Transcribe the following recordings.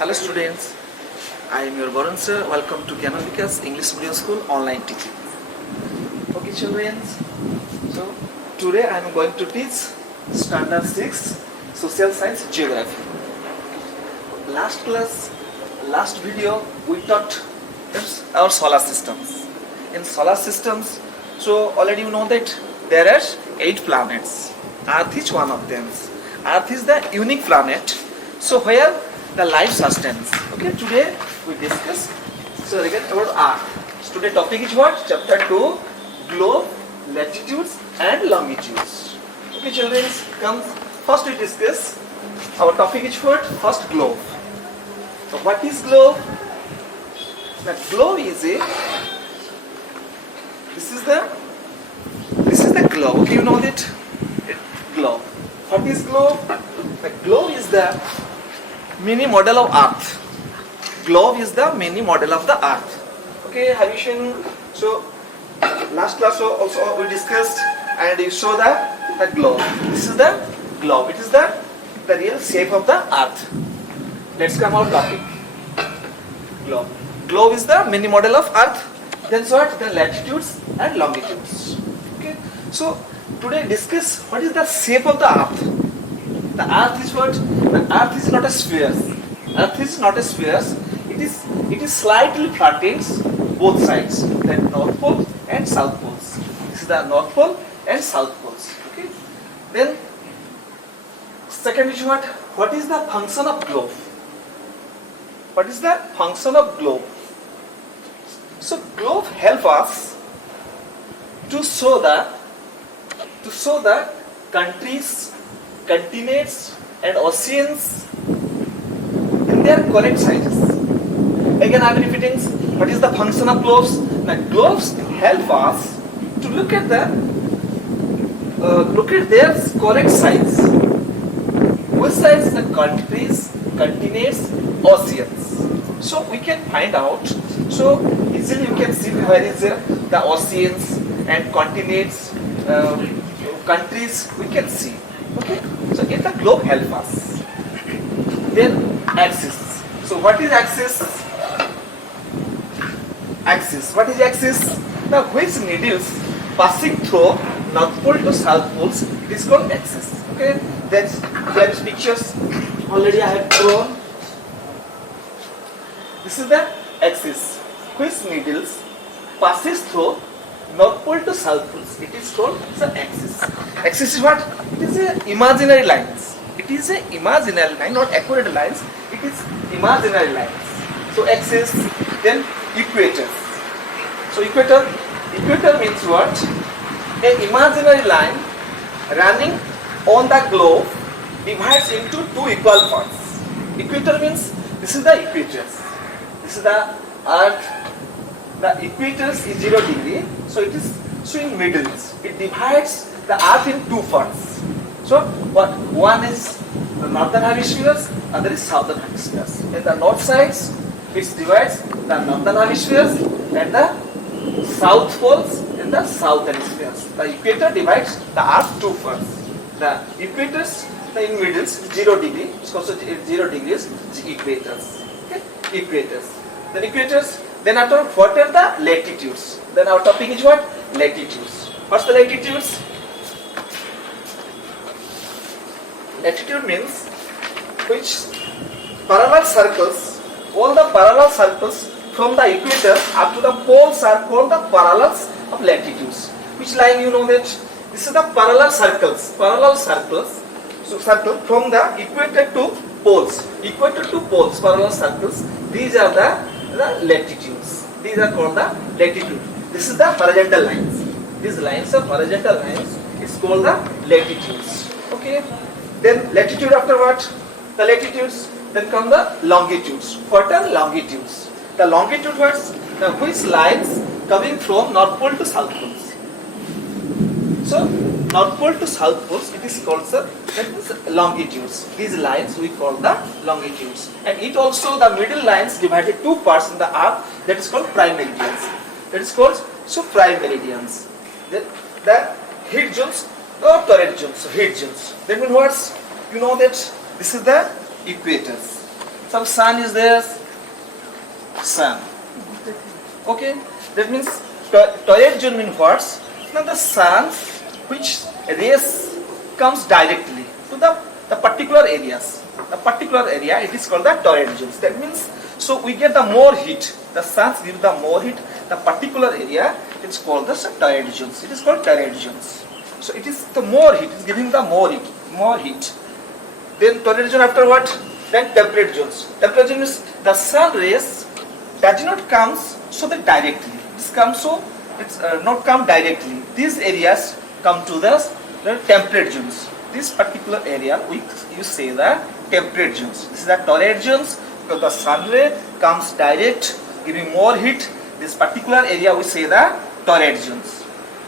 Hello students, I am your Varun sir. Welcome to Gyanavika's English Medium School online teaching. Okay children, so today I am going to teach Standard 6 Social Science Geography. Last class, last video we taught our solar systems. In solar systems, so already you know that there are 8 planets. Earth is one of them. Earth is the unique planet. So where the life sustains. Okay, today we discuss again about Earth. So today topic is what? Chapter 2, globe, latitudes and longitudes. Okay, children, come first we discuss. Our topic is what? First, globe. So what is globe? The globe is this is the globe. Okay, you know that globe. What is globe? The globe is the mini model of Earth. Globe is the mini model of the Earth. Okay, have you seen? So last class also we discussed and you saw the globe. This is the globe. It is the real shape of the Earth. Let's come our topic. Globe. Globe is the mini model of Earth. Then what? The latitudes and longitudes. Okay. So today discuss what is the shape of the Earth. The Earth is what? The Earth is not a sphere. Earth is not a sphere. It is slightly flattened both sides, the North Pole and South Poles. This is the North Pole and South Poles. Okay. Then second is what? What is the function of globe? What is the function of globe? So globe help us to show the countries, continents and oceans in their correct sizes. Again I am repeating, what is the function of globes? The globes help us to look at their correct size. Which size? The countries, continents, oceans. So we can find out. So easily you can see where is the oceans and continents, countries we can see. Okay. So if the globe help us. Then axis. So what is axis? Axis. What is axis? Now which needles passing through North Pole to South Poles, it is called axis. Okay. Then there is pictures already I have drawn. This is the axis. Which needles passes through North Pole to South Poles. It is called the axis. Axis is what? It is a imaginary lines. It is a imaginary line, not accurate lines. It is imaginary lines. So axis, then equator. So equator means what? An imaginary line running on the globe divides into two equal parts. Equator means this is the equator. This is the Earth. The equator is 0 degree. So it is in middle. It divides the Earth in two parts. So what? One is the northern hemispheres, other is southern hemispheres. In the north sides, it divides the northern hemispheres and the south poles in the south hemispheres. The equator divides the Earth two parts. The equators in middle 0 degree. It's also 0 degrees. It's equators. Okay? Equators. Then equators. Then after what are the latitudes? Then our topic is what? Latitudes. What's the latitudes? Latitude means which parallel circles, all the parallel circles from the equator up to the poles are called the parallels of latitudes. Which line you know that? This is the parallel circles. So circle from the equator to poles. Equator to poles, parallel circles. These are the latitudes. These are called the latitude. This is the horizontal lines. These lines are horizontal lines. It's called the latitudes. Okay. Then latitude after what? The latitudes. Then come the longitudes. What are longitudes? The longitude was the which lines coming from North Pole to South Poles. So North Pole to South Poles, it is called longitudes. These lines we call the longitudes. And it also the middle lines divided two parts in the Earth, that is called prime meridians. That is called prime meridians. Then the heat zones or torrid zones. Heat zones. That means what? You know that this is the equators. Some sun is there. Sun. Okay. That means torrid zone means what? Now the sun, which rays comes directly to the particular areas. The particular area, it is called the torrid zones. That means, so we get the more heat. The sun gives the more heat. The particular area, it's called the torrid zones. It is called torrid zones. So it is the more heat. It is giving the more heat. Then torrid zone after what? Then temperate zones. Temperate zone means the sun rays does not comes so that directly. This comes so it's not come directly. These areas come to the temperate zones. This particular area you say the temperate zones. This is the torrid zones because the sun ray comes direct, giving more heat. This particular area we say the torrid zones.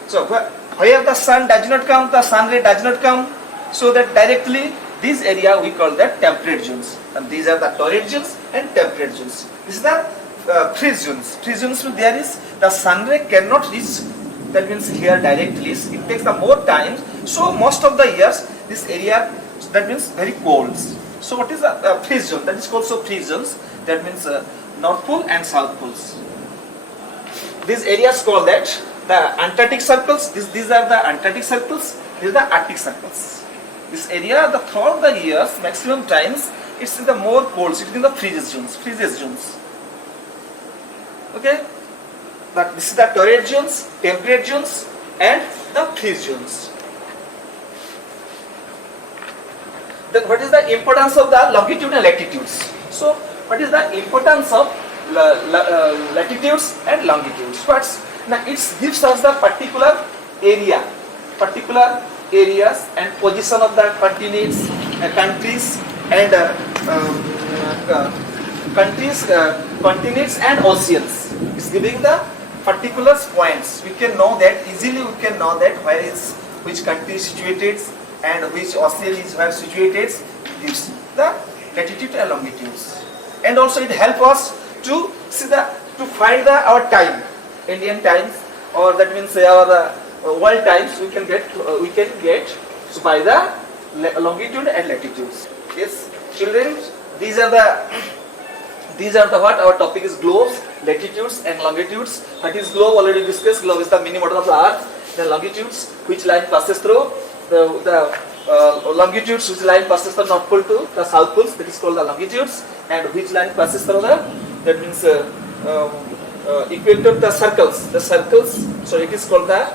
So where the sun does not come, the sun ray does not come, so that directly this area we call the temperate zones. And these are the torrid zones and temperate zones. This is the freeze zones. Freeze zones means there is the sun ray cannot reach. That means here directly. It takes the more time. So most of the years this area, that means very cold. So what is the freeze zone? That is called so freeze zones. That means North Pole and South Poles. These areas called that the Antarctic circles. These are the Antarctic circles. These are the Arctic circles. This area, throughout the years, maximum times, it's in the more cold. It's in the freeze zones. Okay. But this is the torrid zones, temperate zones, and the freeze zones. Then what is the importance of the longitude and latitudes? So what is the importance of latitudes and longitudes? Now it gives us the particular areas and position of the continents, countries and continents and oceans. It's giving the particular points. We can know that easily. We can know that where is which country is situated and which ocean is where situated. Gives the latitude and longitudes, and also it helps us to see to find our time, Indian times, or that means our world times. We can get so by the longitude and latitudes. Yes, children, these are the what our topic is: globes, latitudes and longitudes. What is globe? Already discussed. Globe is the mini model of the Earth. The longitudes, which line passes through the longitudes, which line passes from North Pole to the South Poles. That is called the longitudes. And which line passes through that means equator, the circles. So it is called the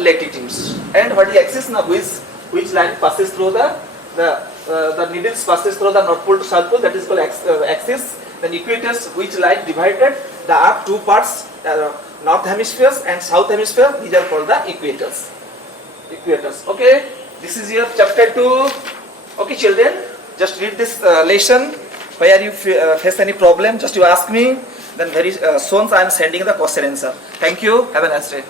latitudes. And what is axis now? Which line passes through the needles passes through the North Pole to South Pole. That is called axis. Then equators, which line divided the Earth two parts, North Hemispheres and South Hemisphere. These are called the equators. Okay. This is your chapter 2. Okay, children. Just read this lesson. Where you face any problem, just you ask me. Then very soon I am sending the question answer. Thank you. Have a nice day.